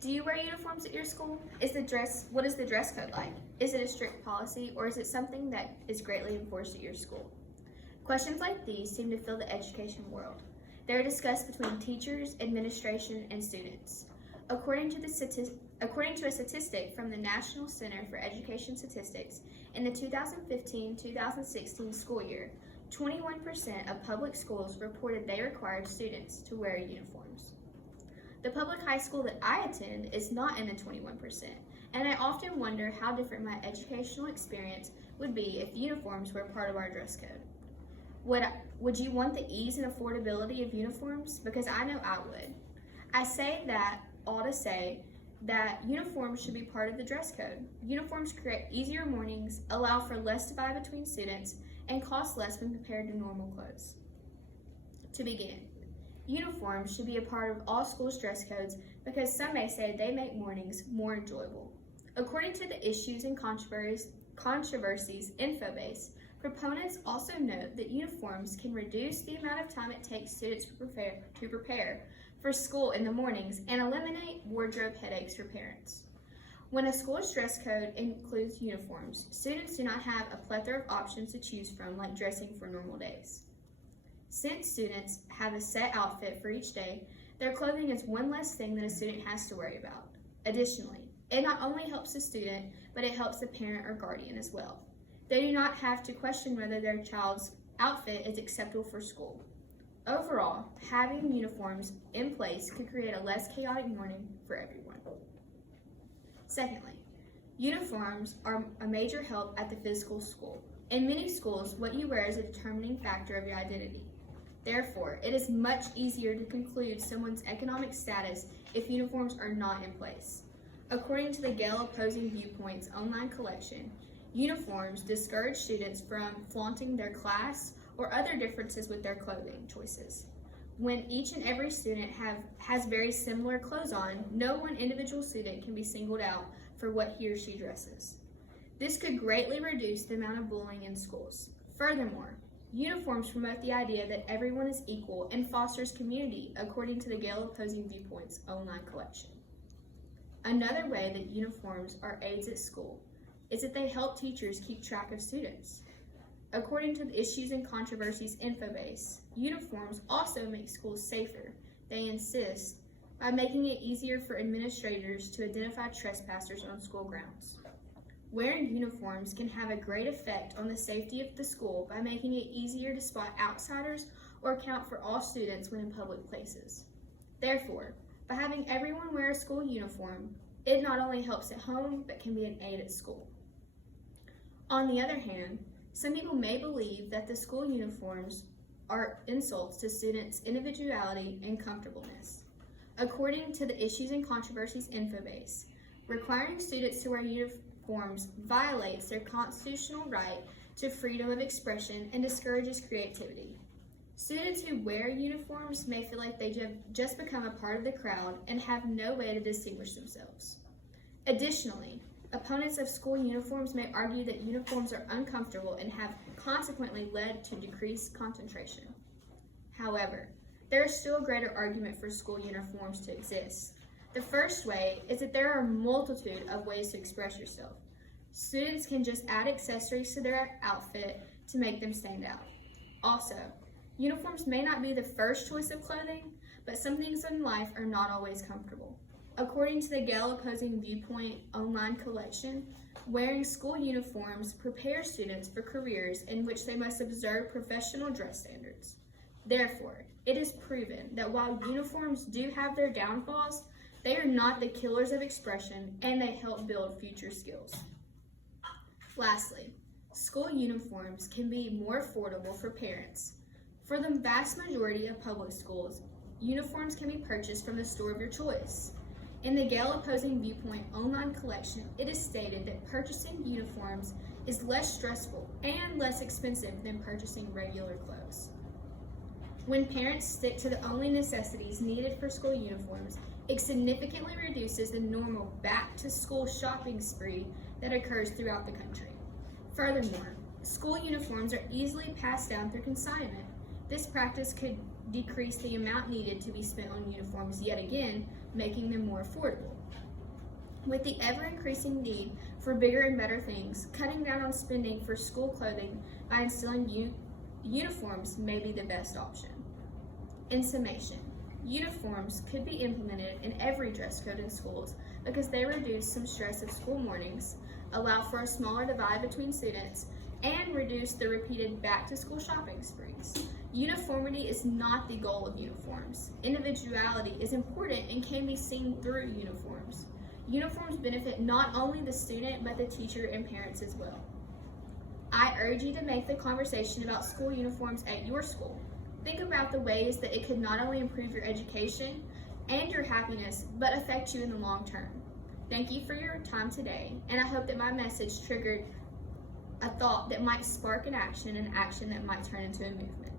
Do you wear uniforms at your school? What is the dress code like? Is it a strict policy, or is it something that is greatly enforced at your school? Questions like these seem to fill the education world. They are discussed between teachers, administration, and students. According to a statistic from the National Center for Education Statistics, in the 2015-2016 school year, 21% of public schools reported they required students to wear uniforms. The public high school that I attend is not in the 21%, and I often wonder how different my educational experience would be if uniforms were part of our dress code. Would you want the ease and affordability of uniforms? Because I know I would. I say that all to say that uniforms should be part of the dress code. Uniforms create easier mornings, allow for less divide between students, and cost less when compared to normal clothes. To begin, uniforms should be a part of all schools' dress codes because some may say they make mornings more enjoyable. According to the Issues and Controversies Infobase, proponents also note that uniforms can reduce the amount of time it takes students to prepare for school in the mornings and eliminate wardrobe headaches for parents. When a school's dress code includes uniforms, students do not have a plethora of options to choose from like dressing for normal days. Since students have a set outfit for each day, their clothing is one less thing that a student has to worry about. Additionally, it not only helps the student, but it helps the parent or guardian as well. They do not have to question whether their child's outfit is acceptable for school. Overall, having uniforms in place could create a less chaotic morning for everyone. Secondly, uniforms are a major help at the physical school. In many schools, what you wear is a determining factor of your identity. Therefore, it is much easier to conclude someone's economic status if uniforms are not in place. According to the Gale Opposing Viewpoints online collection, uniforms discourage students from flaunting their class or other differences with their clothing choices. When each and every student has very similar clothes on, no one individual student can be singled out for what he or she dresses. This could greatly reduce the amount of bullying in schools. Furthermore, uniforms promote the idea that everyone is equal and fosters community, according to the Gale Opposing Viewpoints online collection. Another way that uniforms are aids at school is that they help teachers keep track of students. According to the Issues and Controversies Infobase, uniforms also make schools safer, they insist, by making it easier for administrators to identify trespassers on school grounds. Wearing uniforms can have a great effect on the safety of the school by making it easier to spot outsiders or account for all students when in public places. Therefore, by having everyone wear a school uniform, it not only helps at home, but can be an aid at school. On the other hand, some people may believe that the school uniforms are insults to students' individuality and comfortableness. According to the Issues and Controversies Infobase, requiring students to wear uniforms violates their constitutional right to freedom of expression and discourages creativity. Students who wear uniforms may feel like they just become a part of the crowd and have no way to distinguish themselves. Additionally, opponents of school uniforms may argue that uniforms are uncomfortable and have consequently led to decreased concentration. However, there is still a greater argument for school uniforms to exist. The first way is that there are a multitude of ways to express yourself. Students can just add accessories to their outfit to make them stand out. Also, uniforms may not be the first choice of clothing, but some things in life are not always comfortable. According to the Gale Opposing Viewpoint online collection, wearing school uniforms prepares students for careers in which they must observe professional dress standards. Therefore, it is proven that while uniforms do have their downfalls, they are not the killers of expression and they help build future skills. Lastly, school uniforms can be more affordable for parents. For the vast majority of public schools, uniforms can be purchased from the store of your choice. In the Gale Opposing Viewpoint online collection, it is stated that purchasing uniforms is less stressful and less expensive than purchasing regular clothes. When parents stick to the only necessities needed for school uniforms, it significantly reduces the normal back-to-school shopping spree that occurs throughout the country. Furthermore, school uniforms are easily passed down through consignment. This practice could decrease the amount needed to be spent on uniforms yet again, making them more affordable. With the ever-increasing need for bigger and better things, cutting down on spending for school clothing by instilling uniforms may be the best option. In summation, uniforms could be implemented in every dress code in schools because they reduce some stress of school mornings, allow for a smaller divide between students, and reduce the repeated back-to-school shopping sprees. Uniformity is not the goal of uniforms. Individuality is important and can be seen through uniforms. Uniforms benefit not only the student, but the teacher and parents as well. I urge you to make the conversation about school uniforms at your school. Think about the ways that it could not only improve your education and your happiness, but affect you in the long term. Thank you for your time today, and I hope that my message triggered a thought that might spark an action that might turn into a movement.